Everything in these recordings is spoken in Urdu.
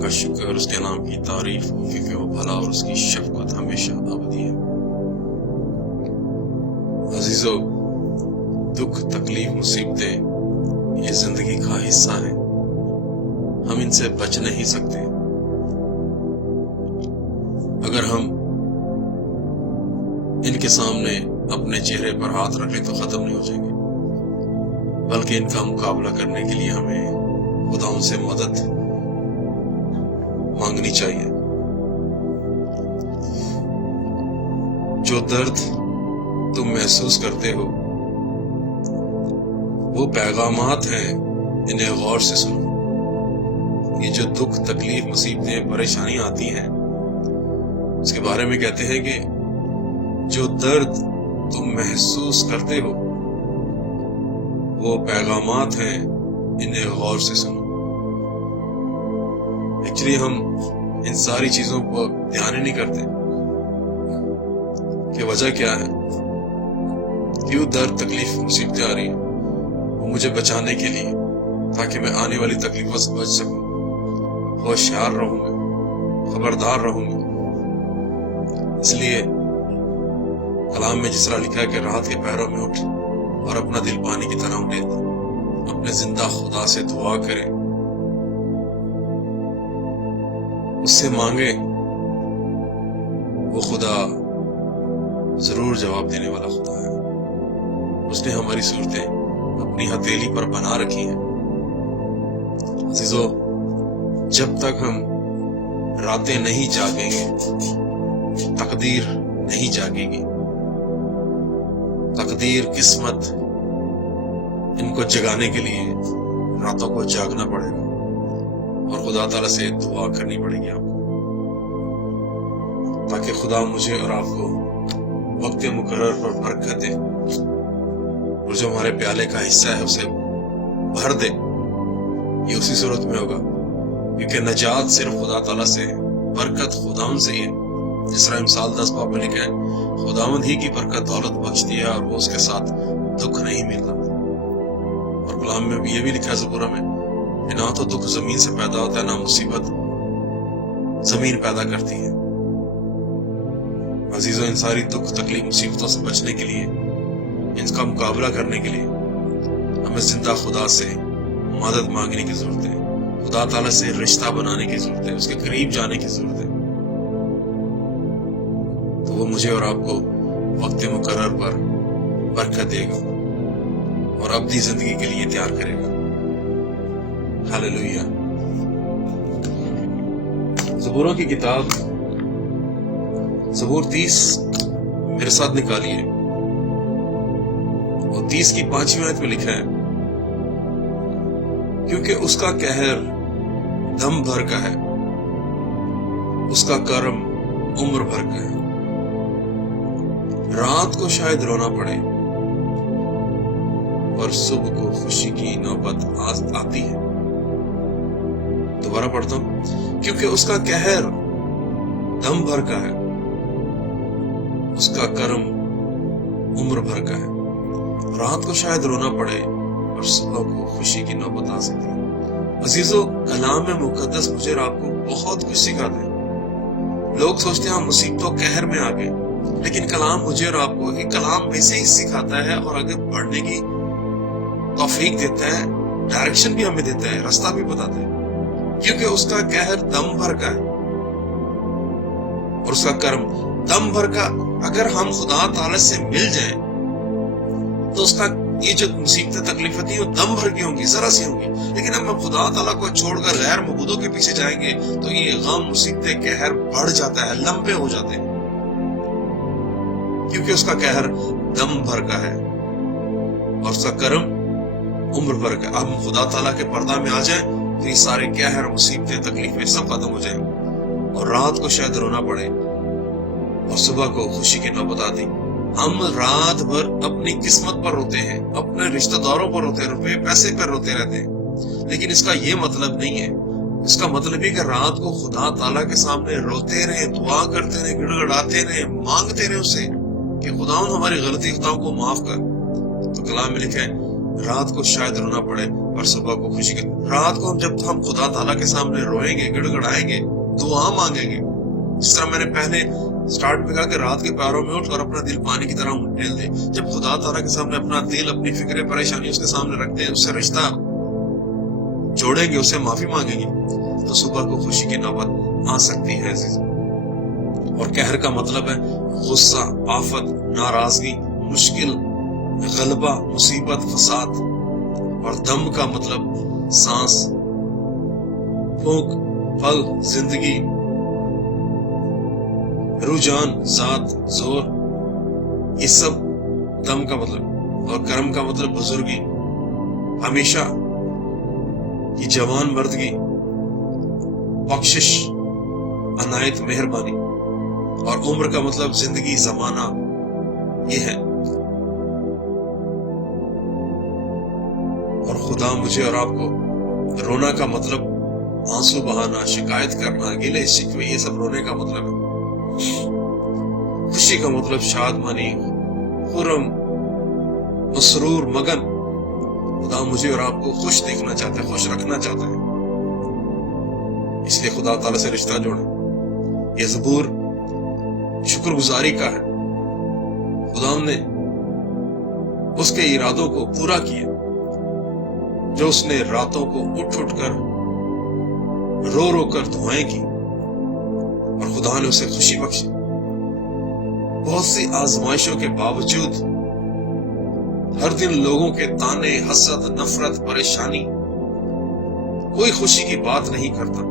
کا شکر، اس کے نام کی تعریف ہو کیونکہ وہ بھلا اور اس کی شفقت ہمیشہ ابدی ہے۔ عزیزو، دکھ، تکلیف، مصیبتیں یہ زندگی کا حصہ ہیں، ہم ان سے بچ نہیں سکتے۔ اگر ہم ان کے سامنے اپنے چہرے پر ہاتھ رکھ لیں تو ختم نہیں ہو جائیں گے، بلکہ ان کا مقابلہ کرنے کے لیے ہمیں خدا ان سے مدد مانگنی چاہیے۔ جو درد تم محسوس کرتے ہو وہ پیغامات ہیں، انہیں غور سے سنو۔ یہ جو دکھ، تکلیف، مصیبتیں، پریشانیاں آتی ہیں، اس کے بارے میں کہتے ہیں کہ جو درد تم محسوس کرتے ہو وہ پیغامات ہیں، انہیں غور سے سنو۔ ایکچولی ہم ان ساری چیزوں کو دھیان ہی نہیں کرتے کہ وجہ کیا ہے، کیوں درد، تکلیف، مصیبتیں آ رہی ہیں۔ وہ مجھے بچانے کے لیے، تاکہ میں آنے والی تکلیفوں سے بچ سکوں، ہوشیار رہوں گا، خبردار رہوں گا۔ اس لیے کلام میں جس طرح لکھا ہے کہ رات کے پہروں میں اٹھ اور اپنا دل پانی کی طرح اڑیل، اپنے زندہ خدا سے دعا کرے، اس سے مانگے، وہ خدا ضرور جواب دینے والا خدا ہے۔ اس نے ہماری صورتیں اپنی ہتھیلی پر بنا رکھی ہیں۔ عزیزو، جب تک ہم راتیں نہیں جاگیں گے، تقدیر نہیں جاگے گی۔ تقدیر، قسمت، ان کو جگانے کے لیے راتوں کو جاگنا پڑے گا اور خدا تعالیٰ سے دعا کرنی پڑے گی آپ کو، تاکہ خدا مجھے اور آپ کو وقت مقرر پر برکت دے اور جو ہمارے پیالے کا حصہ ہے اسے بھر دے۔ یہ اسی صورت میں ہوگا کیونکہ نجات صرف خدا تعالیٰ سے، برکت خداوند سے ہی ہے۔ جس طرح مثال 10 باب میں لکھا ہے، خداوند ہی کی برکت دولت بخشتی ہے اور وہ اس کے ساتھ دکھ نہیں ملتا۔ اور کلام میں بھی یہ بھی لکھا ہے زبورہ میں کہ نہ تو دکھ زمین سے پیدا ہوتا ہے، نہ مصیبت زمین پیدا کرتی ہے۔ عزیزو، ان ساری دکھ، تکلیف، مصیبتوں سے بچنے کے لیے، ان کا مقابلہ کرنے کے لیے ہمیں زندہ خدا سے مدد مانگنے کی ضرورت ہے، خدا تعالیٰ سے رشتہ بنانے کی ضرورت ہے، اس کے قریب جانے کی ضرورت ہے۔ تو وہ مجھے اور آپ کو وقت مقرر پر برکت دے گا اور ابدی زندگی کے لیے تیار کرے گا۔ ہاللیلویہ۔ زبوروں کی کتاب زبور 30 میرے ساتھ نکالیے، اور 30 کی 5ویں آیت میں لکھا ہے، کیونکہ اس کا قہر دم بھر کا ہے، اس کا کرم عمر بھر کا ہے۔ رات کو شاید رونا پڑے اور صبح کو خوشی کی نوبت آتی ہے۔ دوبارہ پڑھتا ہوں، کیونکہ اس کا قہر دم بھر کا ہے، اس کا کرم عمر بھر کا ہے۔ رات کو شاید رونا پڑے اور صبح کو خوشی کی نوبت آ سکتی ہے۔ عزیزو، کلام مقدس مجھے اور آپ کو بہت کچھ سکھاتے ہیں۔ لوگ سوچتے ہیں ہم مصیبتوں قہر میں آ گئے، لیکن کلام مجھے اور آپ کو کلام میں سے ہی سکھاتا ہے اور آگے بڑھنے کی توفیق دیتا ہے، ڈائریکشن بھی ہمیں دیتا ہے، راستہ بھی بتاتا ہے۔ کیونکہ اس کا قہر دم بھر کا ہے اور اس کا کرم دم بھر کا۔ اگر ہم خدا تعالی سے مل جائیں تو اس کا یہ جو مصیبتیں، تکلیفیں تھیں وہ دم بھر کی ہوں گی، ذرا سی ہوں گی۔ لیکن ہم خدا تعالیٰ کو چھوڑ کر غیر معبودوں کے پیچھے جائیں گے تو یہ غم، مصیبتیں، قہر بڑھ جاتا ہے، لمبے ہو جاتے ہیں، کیونکہ اس کا قہر دم بھر کا ہے اور اس کا کرم عمر بھر کا۔ اب ہم خدا تعالیٰ کے پردہ میں آ جائیں تو یہ سارے قہر، مصیبتیں، تکلیفیں سب ختم ہو جائیں، اور رات کو شاید رونا پڑے اور صبح کو خوشی کی نوبت آتی۔ ہم رات بھر اپنی قسمت پر روتے ہیں، اپنے رشتہ داروں پر روتے ہیں، روپے پیسے پر روتے رہتے ہیں، لیکن اس کا یہ مطلب نہیں ہے۔ اس کا مطلب ہے کہ رات کو خدا تعالیٰ کے سامنے روتے رہیں، دعا کرتے رہیں، گڑ گڑاتے رہیں، مانگتے رہیں اس سے کہ خداوند ہماری غلطی خطاؤں کو معاف کر۔ تو کلام میں لکھا ہے رات کو شاید رونا پڑے پر صبح کو خوشی کے رات کو جب ہم خدا تعالیٰ کے سامنے روئیں گے، گڑ گڑائیں گے، دعا مانگیں گے، جس طرح میں نے پہلے سٹارٹ میں کہا کہ رات کے پیاروں میں اٹھ اور اپنا دل پانی کی طرح ڈھیل دے. جب خدا تعالیٰ کے سامنے اپنا دل، اپنی فکر پریشانی اس کے سامنے رکھتے ہیں، اس سے رشتہ جوڑیں گے، اس سے معافی مانگیں گے، تو صبح کو خوشی کی نوبت آ سکتی ہے عزیز. اور قہر کا مطلب ہے غصہ، آفت، ناراضگی، مشکل، غلبہ، مصیبت، فساد. اور دم کا مطلب سانس، پھونک، پھل، زندگی، رجحان، ذات، زور، یہ سب دم کا مطلب. اور کرم کا مطلب بزرگی، ہمیشہ کی جوان مردگی، بخشش، عنایت، مہربانی. اور عمر کا مطلب زندگی، زمانہ، یہ ہے. اور خدا مجھے اور آپ کو رونا کا مطلب آنسو بہانا، شکایت کرنا، گلے شکوے، یہ سب رونے کا مطلب ہے. خوشی کا مطلب شادمانی، خرم، مسرور، مگن. خدا مجھے اور آپ کو خوش دیکھنا چاہتا ہے، خوش رکھنا چاہتا ہے، اس لیے خدا تعالیٰ سے رشتہ جوڑیں. یہ زبور شکر گزاری کا ہے. خدا نے اس کے ارادوں کو پورا کیا جو اس نے راتوں کو اٹھ اٹھ کر رو رو کر دعائیں کی، اور خدا نے اسے خوشی بخشی. بہت سی آزمائشوں کے باوجود ہر دن لوگوں کے تانے، حسد، نفرت، پریشانی، کوئی خوشی کی بات نہیں کرتا.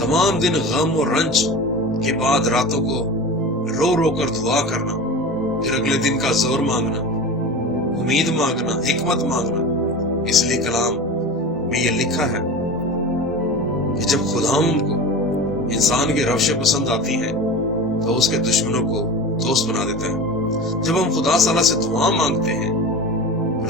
تمام دن غم اور رنج کے بعد راتوں کو رو رو کر دعا کرنا، پھر اگلے دن کا زور مانگنا، امید مانگنا، حکمت مانگنا. اس لیے کلام میں یہ لکھا ہے کہ جب خدا کو انسان کی روشیں پسند آتی ہیں تو اس کے دشمنوں کو دوست بنا دیتا ہے. جب ہم خدا تعالیٰ سے دعا مانگتے ہیں،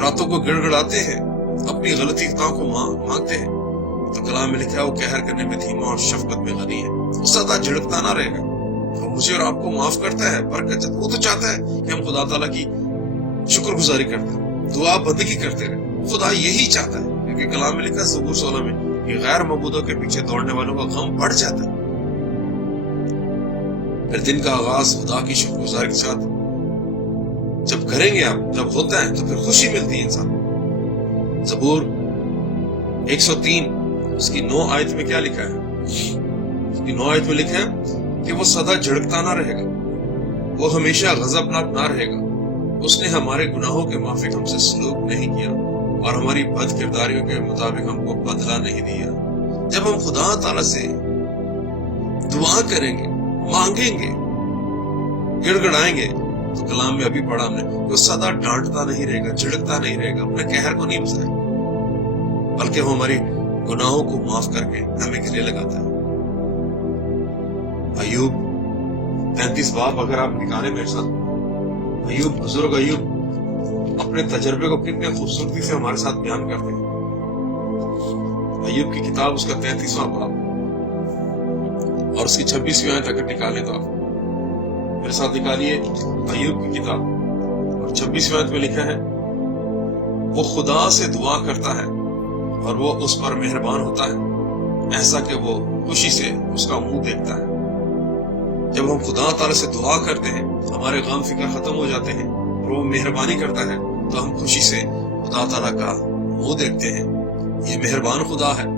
راتوں کو گڑ گڑاتے ہیں، اپنی غلطی خطاؤں کو مانگتے ہیں، تو کلام میں لکھا ہے وہ قہر کرنے میں دھیما اور شفقت میں غنی ہے. وہ سدا جھڑکتا نہ رہے گا، وہ مجھے اور آپ کو معاف کرتا ہے، برکت. وہ تو چاہتا ہے کہ ہم خدا تعالیٰ کی شکر گزاری کرتے ہیں، دعا بندگی کرتے رہے. خدا یہی چاہتا ہے، کیونکہ کلام میں لکھا ہے زبور 16 میں کہ غیر معبودوں کے پیچھے دوڑنے والوں کا غم بڑھ جاتا ہے. پھر دن کا آغاز خدا کی شکر گزاری کے ساتھ جب کریں گے آپ، جب ہوتا ہے تو پھر خوشی ملتی ہے انسان. زبور 103 اس کی 9 آیت میں کیا لکھا ہے؟ اس کی 9 آیت میں لکھا ہے کہ وہ سدا جھڑکتا نہ رہے گا، وہ ہمیشہ غضبناک نہ رہے گا. اس نے ہمارے گناہوں کے موافق ہم سے سلوک نہیں کیا اور ہماری بد کرداریوں کے مطابق ہم کو بدلہ نہیں دیا. جب ہم خدا تعالیٰ سے دعا کریں گے، مانگیں گے، گڑ گڑائیں گے، تو کلام میں ابھی پڑھا ہم نے، وہ سدا ڈانٹتا نہیں رہے گا، جھڑکتا نہیں رہے گا، اپنے قہر کو نہیں بسائے، بلکہ وہ ہماری گناہوں کو معاف کر کے ہمیں گلے لگاتا ہے. ایوب 33 باب اگر آپ نکالیں میرے ساتھ، ایوب، بزرگ ایوب اپنے تجربے کو کتنے خوبصورتی سے ہمارے ساتھ بیان کرتے ہیں. ایوب کی کتاب اس کا 33واں باب اور اس کی 26ویں آیت اگر نکالیں تو آپ میرے ساتھ نکالیے. ایوب کی کتاب اور 26ویں آیت میں لکھا ہے وہ خدا سے دعا کرتا ہے اور وہ اس پر مہربان ہوتا ہے، ایسا کہ وہ خوشی سے اس کا منہ دیکھتا ہے. جب ہم خدا تعالیٰ سے دعا کرتے ہیں، ہمارے غم فکر ختم ہو جاتے ہیں اور وہ مہربانی کرتا ہے تو ہم خوشی سے خدا تعالیٰ کا منہ دیکھتے ہیں. یہ مہربان خدا ہے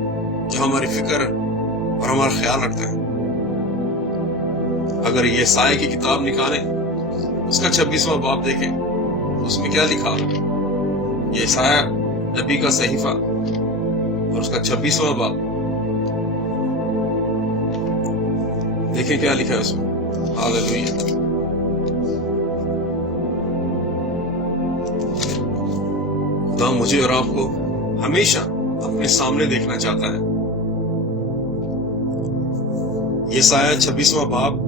جو ہماری فکر اور ہمارا خیال رکھتا ہے. اگر یہ سائے کی کتاب نکالیں، اس کا 26واں باب دیکھیں، اس میں کیا لکھا؟ یہ سایہ نبی کا صحیفہ اور اس کا 26واں باب دیکھیں کیا لکھا ہے اس میں. ہاللویہ. خدا مجھے اور آپ کو ہمیشہ اپنے سامنے دیکھنا چاہتا ہے. یہ سایہ 26واں باب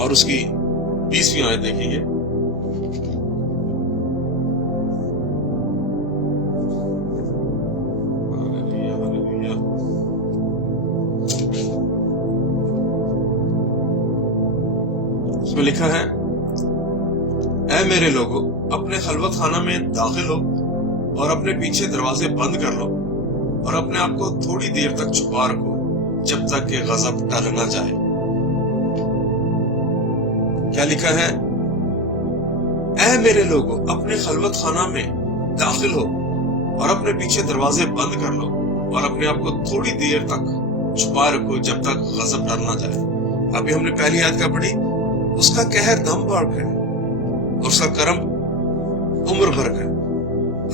اور اس کی 20ویں آیت دیکھیں گے. اس میں لکھا ہے اے میرے لوگوں، اپنے خلوت خانہ میں داخل ہو اور اپنے پیچھے دروازے بند کر لو اور اپنے آپ کو تھوڑی دیر تک چھپا رکھو جب تک کہ غضب ٹل نہ جائے۔ کیا لکھا ہے؟ اے میرے لوگو، اپنے خلوت خانہ میں داخل ہو اور اپنے پیچھے دروازے بند کر لو اور اپنے آپ کو تھوڑی دیر تک چھپا رکھو جب تک غضب ٹل نہ جائے۔ ابھی ہم نے پہلی آیت کا پڑھی، اس کا قہر دم بھر ہے اور اس کا کرم عمر بھر ہے۔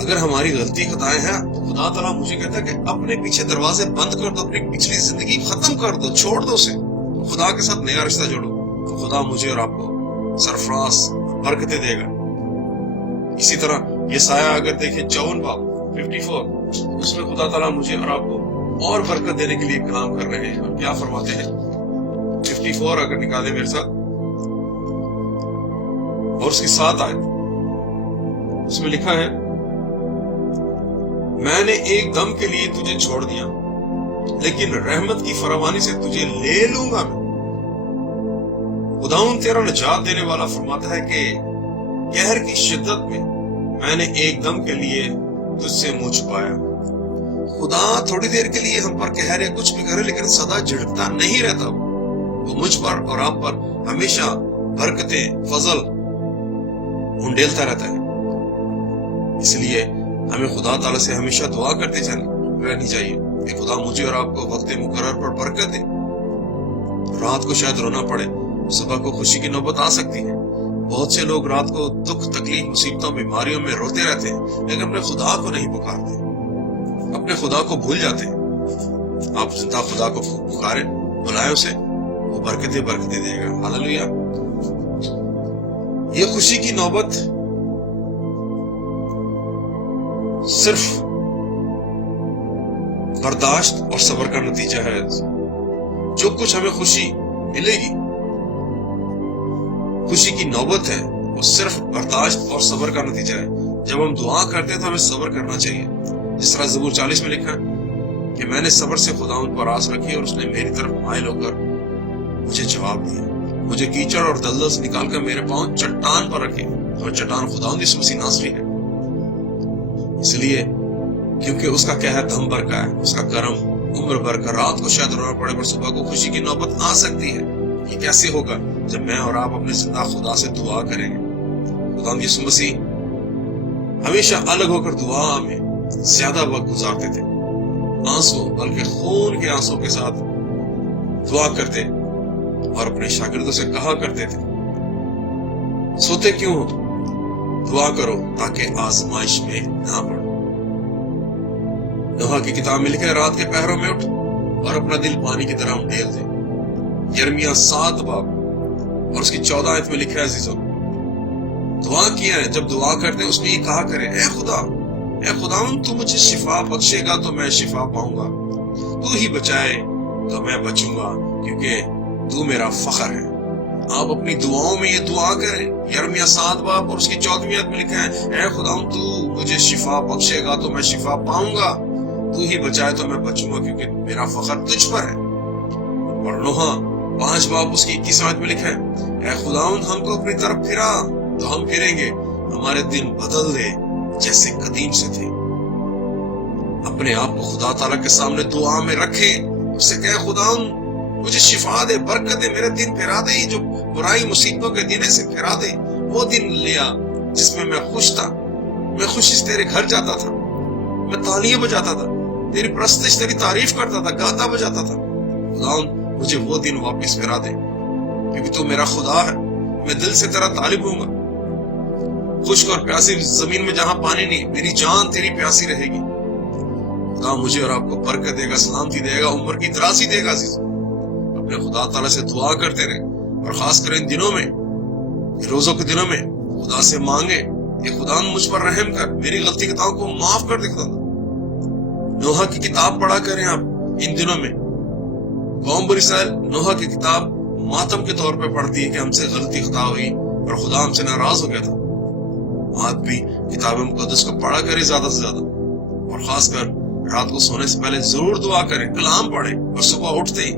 اگر ہماری غلطی خطائیں ہیں تو خدا تعالیٰ مجھے کہتا ہے کہ اپنے پیچھے دروازے بند کر دو، اپنی پچھلی زندگی ختم کر دو، چھوڑ دو اسے، خدا کے ساتھ نیا رشتہ جوڑو، تو خدا مجھے اور آپ کو سرفراز برکتیں دے گا۔ اسی طرح یہ سایہ اگر دیکھیں 54 باب 54، اس میں خدا تعالیٰ مجھے اور آپ کو اور برکت دینے کے لیے کلام کر رہے ہیں، اور کیا فرماتے ہیں؟ 54 اگر نکالیں میرے ساتھ، اور اس کی 7 آیت، اس میں لکھا ہے، میں نے ایک دم کے لیے تجھے چھوڑ دیا لیکن رحمت کی فراوانی سے تجھے لے لوں گا میں۔ خداوند تیرا نجات دینے والا فرماتا ہے کہ قہر کی شدت میں نے ایک دم کے لیے تجھ سے منہ چھپایا۔ خدا تھوڑی دیر کے لیے ہم پر قہر یا کچھ بھی کرے لیکن سدا جھڑکتا نہیں رہتا، وہ مجھ پر اور آپ پر ہمیشہ برکتیں فضل انڈیلتا رہتا ہے۔ اس لیے ہمیں خدا تعالیٰ سے ہمیشہ دعا کرتے رہنی چاہیے کہ خدا مجھے اور آپ کو وقت مقرر پر برکت دے۔ رات کو شاید رونا پڑے، صبح کو خوشی کی نوبت آ سکتی ہے۔ بہت سے لوگ رات کو دکھ، تکلیف، مصیبتوں، بیماریوں میں روتے رہتے ہیں لیکن اپنے خدا کو نہیں پکارتے، اپنے خدا کو بھول جاتے ہیں۔ آپ زندہ خدا کو پکاریں، بلائیں اسے، وہ برکتیں دے گا۔ ہاللویا۔ یہ خوشی کی نوبت صرف برداشت اور صبر کا نتیجہ ہے۔ جو کچھ ہمیں خوشی ملے گی، خوشی کی نوبت ہے، وہ صرف برداشت اور صبر کا نتیجہ ہے۔ جب ہم دعا کرتے ہیں تو ہمیں صبر کرنا چاہیے، جس طرح زبور 40 میں لکھا ہے کہ میں نے صبر سے خداوند پر آس رکھی اور اس نے میری طرف مائل ہو کر مجھے جواب دیا۔ مجھے کیچڑ اور دلدل سے نکال کر میرے پاؤں چٹان پر رکھے، اور چٹان خداوند یسوع مسیح ناصری ہے۔ اس لیے کیونکہ اس کا قہر دم بھر کا ہے، اس کا کرم عمر بھر کا۔ رات کو شاید رونا پڑے پر صبح کو خوشی کی نوبت آ سکتی ہے۔ یہ کیسے ہوگا؟ جب میں اور آپ اپنے زندہ خدا سے دعا کریں گے۔ خداوند یسوع مسیح ہمیشہ الگ ہو کر دعا میں زیادہ وقت گزارتے تھے، آنسو بلکہ خون کے آنسو کے ساتھ دعا کرتے اور اپنے شاگردوں سے کہا کرتے تھے، سوتے کیوں ہو؟ دعا کرو تاکہ آزمائش میں نہ پڑو۔ نوح کی کتاب میں لکھا ہے، رات کے پہروں میں اٹھ اور اپنا دل پانی کی طرح انڈیل دے۔ یرمیہ 7 باب اور اس کی 14 آیت میں لکھا ہے، عزیزو دعا کیا ہے، جب دعا کرتے اس میں یہ کہا کرے، اے خداوند تو مجھے شفا بخشے گا تو میں شفا پاؤں گا، تو ہی بچائے تو میں بچوں گا کیونکہ تو میرا فخر ہے۔ آپ اپنی دعاؤں میں یہ دعا کریں۔ یرمیہ 7 باب اور اس کی 14ویں آیت میں لکھا ہے، اے خداوند تو مجھے شفا بخشے گا تو میں شفا پاؤں گا، تو ہی بچائے تو میں بچوں گا کیونکہ میرا فخر تجھ پر ہے۔ اور نوح 5 باب اس کی 21 آیت میں لکھا ہے، اے خداوند ہم کو اپنی طرف پھرا تو ہم پھریں گے، ہمارے دن بدل دے جیسے قدیم سے تھے۔ اپنے آپ کو خدا تعالیٰ کے سامنے دعا میں رکھے، اس سے کہے، خداوند مجھے شفا دے، برکت دے، میرے دن پھرا دے، یہ جو برائی مصیبتوں کے دن سے پھرا دے۔ وہ دن لیا جس میں خوش تھا، میں خوشی سے تیرے گھر جاتا تھا، میں تالیاں بجاتا تھا، تیری پرستش، تیری تعریف کرتا تھا، گاتا بجاتا تھا۔ خداوند مجھے وہ دن واپس پھرا دے کیونکہ تو میرا خدا ہے، میں دل سے تیرا طالب ہوں گا۔ خشک اور پیاسی زمین میں جہاں پانی نہیں، میری جان تیری پیاسی رہے گی۔ خدا مجھے اور آپ کو برکت دے گا، سلامتی دے گا، عمر کی درازی دے گا۔ عزیز اپنے خدا تعالیٰ سے دعا کرتے رہے، اور خاص کر ان دنوں میں، روزوں کے دنوں میں خدا سے مانگے کہ خدا مجھ پر رحم کر، میری غلطی خطاؤں کو معاف کر دے۔ خدا نوح کی کتاب پڑھا کریں آپ ان دنوں میں۔ قوم بنی اسرائیل نوح کی کتاب ماتم کے طور پہ پڑھتی ہے کہ ہم سے غلطی خطا ہوئی اور خدا ہم سے ناراض ہو گیا تھا۔ آج بھی کتاب مقدس کو پڑھا کریں زیادہ سے زیادہ، اور خاص کر رات کو سونے سے پہلے ضرور دعا کریں، کلام پڑھیں، اور صبح اٹھتے ہی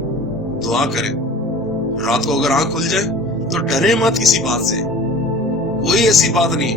دعا کریں۔ رات کو اگر آنکھ کھل جائے تو ڈرے مت کسی بات سے، کوئی ایسی بات نہیں،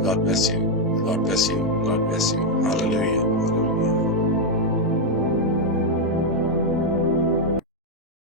God bless you. God bless you. God bless you. Hallelujah.